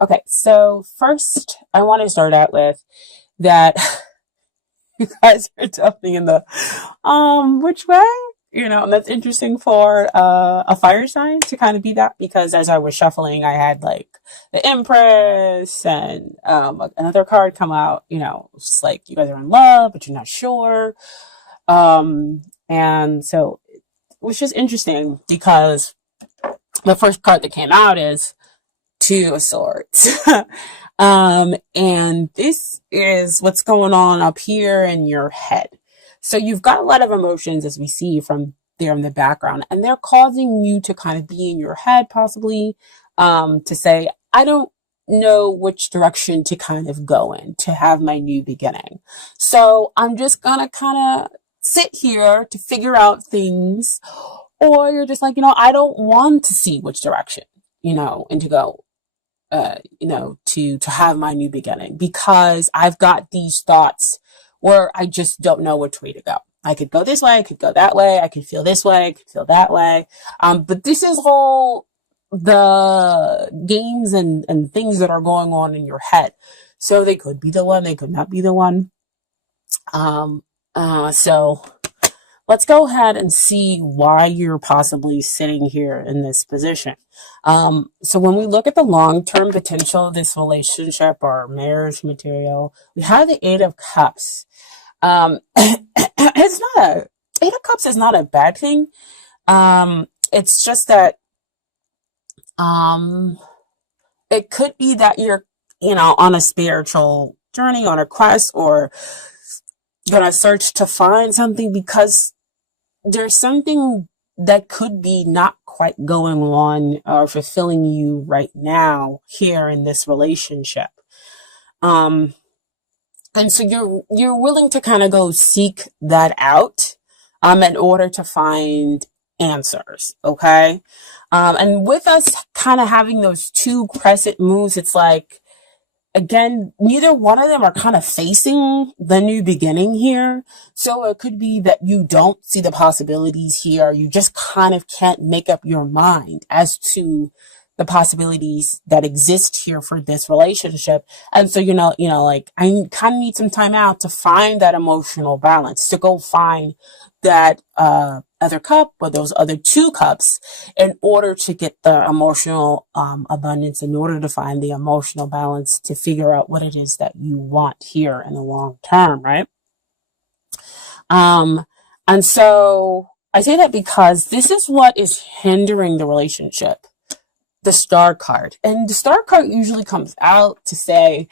Okay, so first I want to start out with that you guys are jumping in the which way? And that's interesting for a fire sign to kind of be that, because as I was shuffling, I had like the Empress and another card come out. It's just like you guys are in love, but you're not sure. And so it was just interesting because the first card that came out is Two of Swords. And this is what's going on up here in your head. So you've got a lot of emotions, as we see from there in the background, and they're causing you to kind of be in your head, possibly, to say, I don't know which direction to kind of go in to have my new beginning. So I'm just gonna kind of sit here to figure out things. Or you're just like, I don't want to see which direction, and to go, to have my new beginning, because I've got these thoughts where I just don't know which way to go. I could go this way, I could go that way, I could feel this way, I could feel that way. But this is all the games and things that are going on in your head. So they could be the one, they could not be the one. So let's go ahead and see why you're possibly sitting here in this position. So when we look at the long-term potential of this relationship or marriage material, we have the Eight of Cups. Eight of Cups is not a bad thing. It's just that, it could be that you're, on a spiritual journey, on a quest, or gonna search to find something, because there's something that could be not quite going on or fulfilling you right now here in this relationship. And so you're willing to kind of go seek that out, in order to find answers. Okay. And with us kind of having those two crescent moves, it's like, again, neither one of them are kind of facing the new beginning here. So it could be that you don't see the possibilities here. You just kind of can't make up your mind as to the possibilities that exist here for this relationship. And so, like, I kind of need some time out to find that emotional balance, to go find that, other cup or those other two cups in order to get the emotional abundance, in order to find the emotional balance, to figure out what it is that you want here in the long term, right? And so I say that because this is what is hindering the relationship, the Star card. And the Star card usually comes out to say,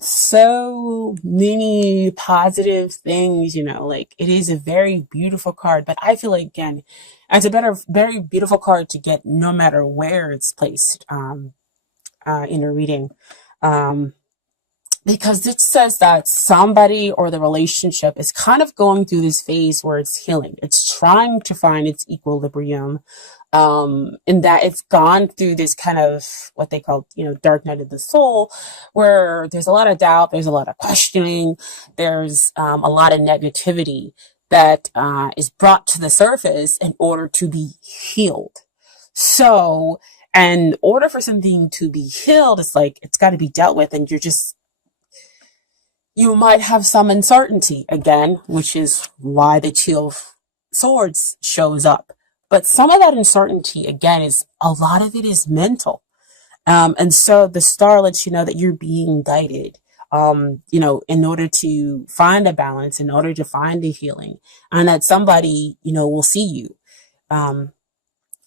so many positive things, like it is a very beautiful card, but I feel like, again, it's a very beautiful card to get no matter where it's placed, in a reading. Because it says that somebody or the relationship is kind of going through this phase where it's healing. It's trying to find its equilibrium, in that it's gone through this kind of what they call, dark night of the soul, where there's a lot of doubt, there's a lot of questioning, there's a lot of negativity that is brought to the surface in order to be healed. So, in order for something to be healed, it's like it's got to be dealt with, and you might have some uncertainty again, which is why the Two of Swords shows up. But some of that uncertainty, again, is a lot of it is mental. And so the Star lets you know that you're being guided, in order to find a balance, in order to find a healing, and that somebody, will see you.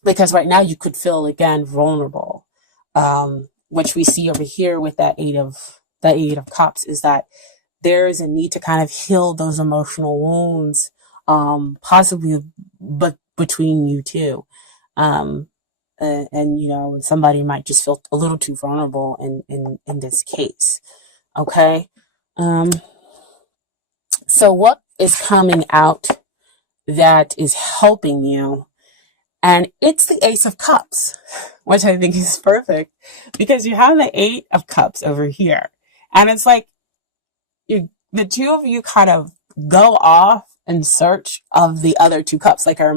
Because right now you could feel, again, vulnerable, which we see over here with that Eight of Cups, is that there is a need to kind of heal those emotional wounds, possibly, but between you two. And somebody might just feel a little too vulnerable in this case. Okay. So what is coming out that is helping you? And it's the Ace of Cups, which I think is perfect, because you have the Eight of Cups over here. And it's like, the two of you kind of go off in search of the other two cups, like I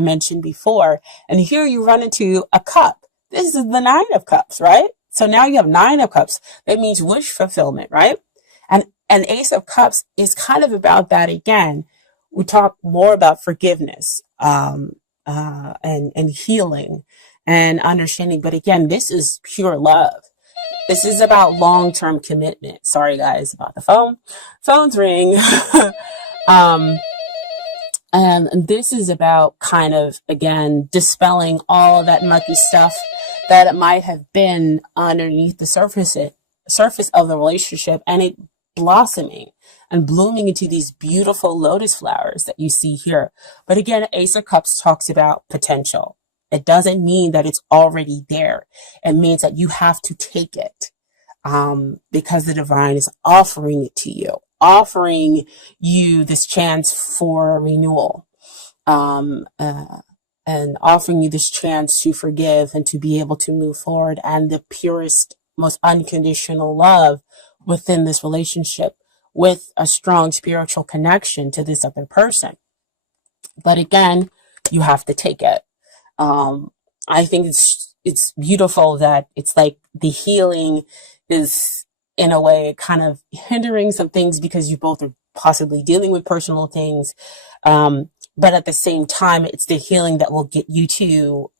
mentioned before. And here you run into a cup. This is the Nine of Cups, right? So now you have 9 of Cups. That means wish fulfillment, right? And Ace of Cups is kind of about that again. We talk more about forgiveness, and healing and understanding. But again, this is pure love. This is about long-term commitment. Sorry guys about the phone. Phone's ring. um, and this is about kind of, again, dispelling all that mucky stuff that it might have been underneath the surface of the relationship, and it blossoming and blooming into these beautiful lotus flowers that you see here. But again, Ace of Cups talks about potential. It doesn't mean that it's already there. It means that you have to take it, because the divine is offering it to you, offering you this chance for renewal, and offering you this chance to forgive and to be able to move forward, and the purest, most unconditional love within this relationship, with a strong spiritual connection to this other person. But again, you have to take it. I think it's beautiful that it's like the healing is in a way kind of hindering some things because you both are possibly dealing with personal things. But at the same time, it's the healing that will get you to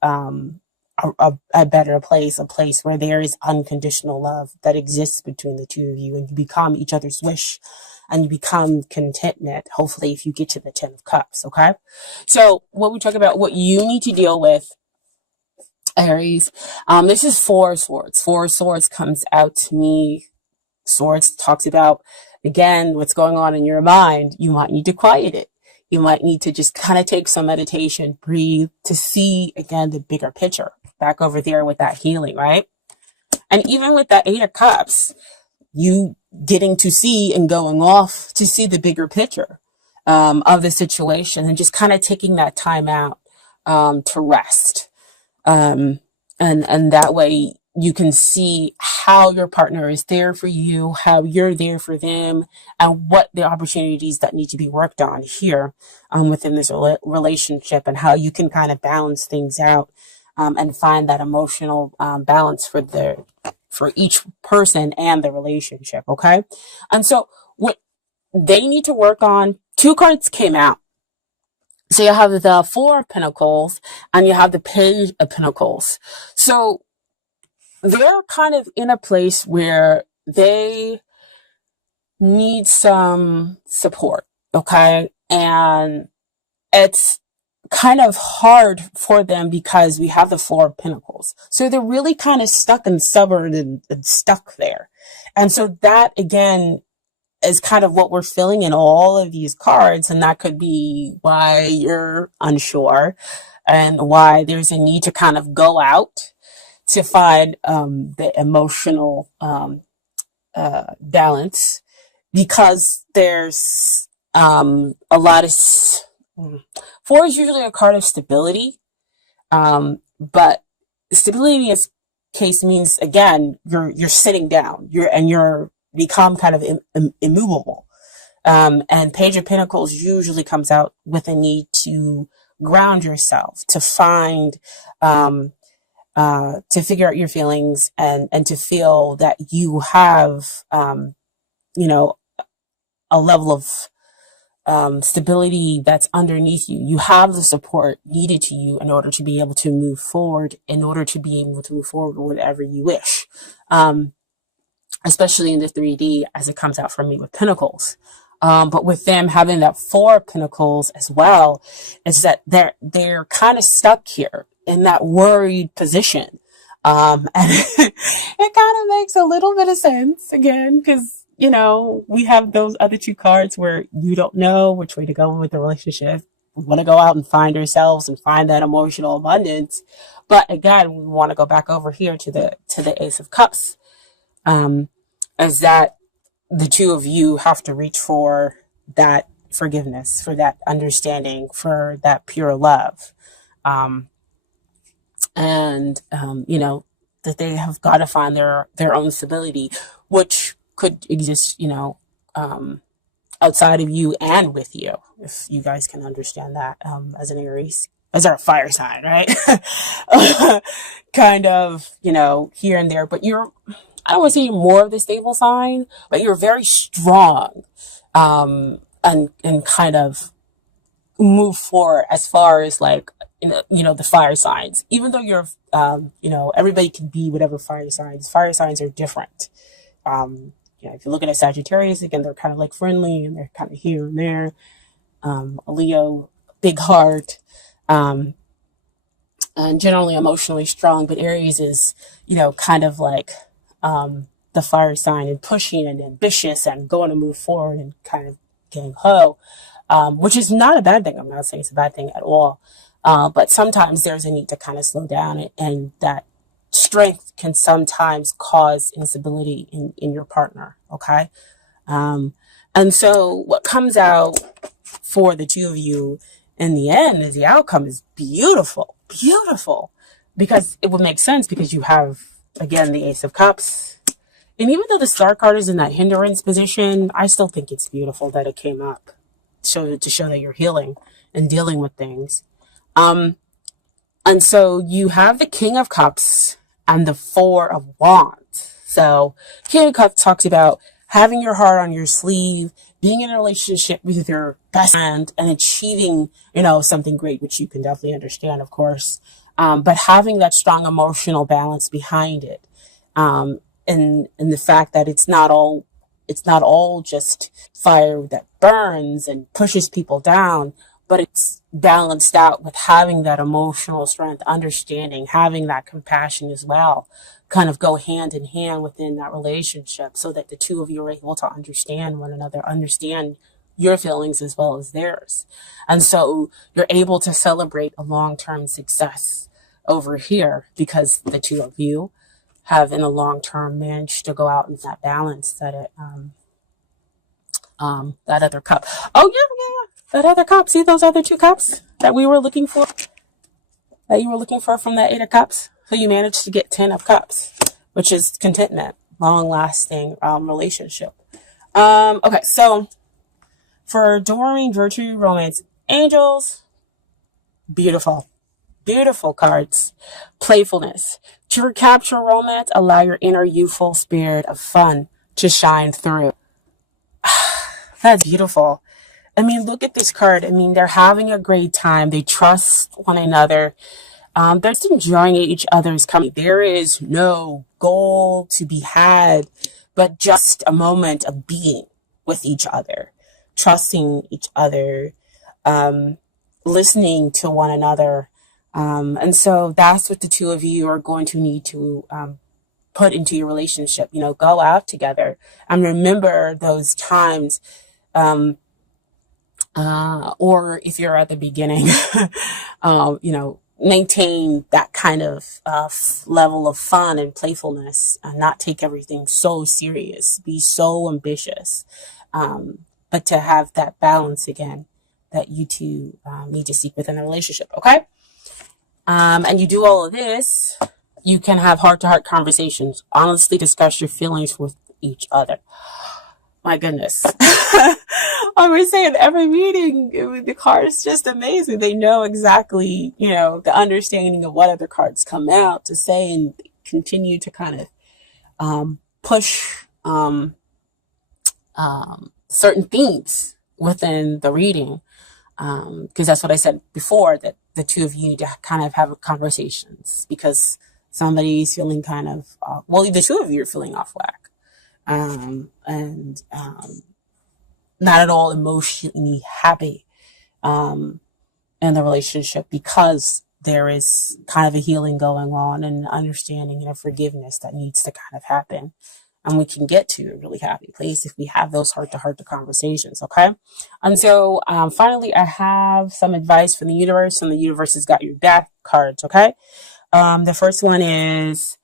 a better place, a place where there is unconditional love that exists between the two of you, and you become each other's wish, and you become contentment, hopefully, if you get to the 10 of Cups, okay? So what we talk about, what you need to deal with, Aries, this is 4 of Swords. 4 of Swords comes out to me. Swords talks about, again, what's going on in your mind. You might need to quiet it. You might need to just kind of take some meditation, breathe, to see, again, the bigger picture. Back over there with that healing, right? And even with that 8 of Cups, you getting to see and going off to see the bigger picture of the situation, and just kind of taking that time out to rest. And that way you can see how your partner is there for you, how you're there for them, and what the opportunities that need to be worked on here within this relationship, and how you can kind of balance things out, and find that emotional balance for each person and the relationship, okay? And so what they need to work on, 2 cards came out. So you have the 4 of Pentacles and you have the Page of Pentacles. So they're kind of in a place where they need some support, okay? And it's kind of hard for them because we have the 4 of Pentacles. So they're really kind of stuck and stubborn and stuck there. And so that, again, is kind of what we're feeling in all of these cards. And that could be why you're unsure, and why there's a need to kind of go out to find the emotional balance, because there's a lot of 4 is usually a card of stability, but stability in this case means, again, you're sitting down, you're become kind of immovable. And Page of Pentacles usually comes out with a need to ground yourself, to find, to figure out your feelings, and to feel that you have, you know, a level of stability that's underneath you. You have the support needed to you in order to be able to move forward, with whatever you wish. Especially in the 3D, as it comes out for me with Pentacles. But with them having that 4 of Pentacles as well, is that they're kind of stuck here in that worried position. And it kind of makes a little bit of sense, again, because, you know, we have those other 2 cards where you don't know which way to go with the relationship. We want to go out and find ourselves and find that emotional abundance. But again, we want to go back over here to the Ace of Cups. Is that the 2 of you have to reach for that forgiveness, for that understanding, for that pure love. You know, that they have got to find their own stability, which could exist, you know, outside of you and with you, if you guys can understand that, as an Aries. as our fire sign, right? Kind of, here and there, but I don't want to say you're more of the stable sign, but you're very strong, and kind of move forward as far as like, the fire signs, even though you're, everybody can be whatever fire signs are different. If you're looking at Sagittarius, again, they're kind of like friendly and they're kind of here and there. A Leo, big heart, and generally emotionally strong, but Aries is, kind of like, the fire sign and pushing and ambitious and going to move forward and kind of gang ho, which is not a bad thing. I'm not saying it's a bad thing at all. But sometimes there's a need to kind of slow down, and that strength can sometimes cause instability in your partner. Okay. And so what comes out for the two of you in the end is the outcome is beautiful, beautiful, because it would make sense because you have, again, the Ace of Cups. And even though the Star card is in that hindrance position, I still think it's beautiful that it came up to show that you're healing and dealing with things. And so you have the King of Cups and the Four of Wands. So King of Cups talks about having your heart on your sleeve, being in a relationship with your best friend and achieving, something great, which you can definitely understand, of course. But having that strong emotional balance behind it. And the fact that it's not all just fire that burns and pushes people down, but it's balanced out with having that emotional strength, understanding, having that compassion as well, kind of go hand in hand within that relationship so that the two of you are able to understand one another, understand your feelings as well as theirs. And so you're able to celebrate a long-term success over here because the two of you have in the long term managed to go out in that balance that that other cup. Oh yeah. That other cup. See those other two cups that we were looking for? That you were looking for from that Eight of Cups? So you managed to get 10 of Cups, which is contentment, long-lasting relationship. Okay, so for Doreen, Virtue, Romance, Angels, beautiful. Beautiful cards. Playfulness. To recapture romance, allow your inner youthful spirit of fun to shine through. That's beautiful. I mean, look at this card. I mean, they're having a great time. They trust one another. They're just enjoying each other's company. There is no goal to be had, but just a moment of being with each other, trusting each other, listening to one another. And so that's what the two of you are going to need to put into your relationship. Go out together and remember those times. Or if you're at the beginning, maintain that kind of level of fun and playfulness and not take everything so serious, be so ambitious, but to have that balance again that you two need to seek within a relationship. Okay. And you do all of this, you can have heart-to-heart conversations, honestly discuss your feelings with each other. My goodness. I was saying every meeting, the cards just amazing. They know exactly, the understanding of what other cards come out to say and continue to kind of push certain themes within the reading. Because that's what I said before, that the two of you need to kind of have conversations because somebody's feeling kind of, the two of you are feeling off whack. And not at all emotionally happy in the relationship because there is kind of a healing going on and understanding and a forgiveness that needs to kind of happen. And we can get to a really happy place if we have those heart-to-heart conversations, okay? And so finally, I have some advice from the universe, and the universe has got your back cards, okay? The first one is,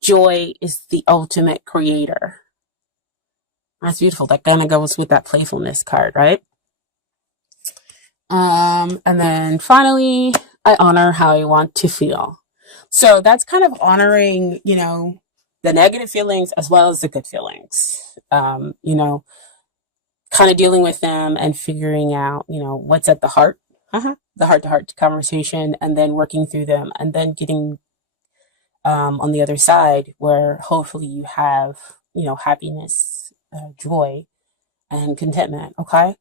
joy is the ultimate creator. That's beautiful. That kind of goes with that playfulness card, right? And then finally, I honor how I want to feel. So that's kind of honoring, the negative feelings as well as the good feelings, kind of dealing with them and figuring out, what's at the heart the heart-to-heart conversation, and then working through them, and then getting on the other side where hopefully you have, happiness, joy, and contentment. Okay.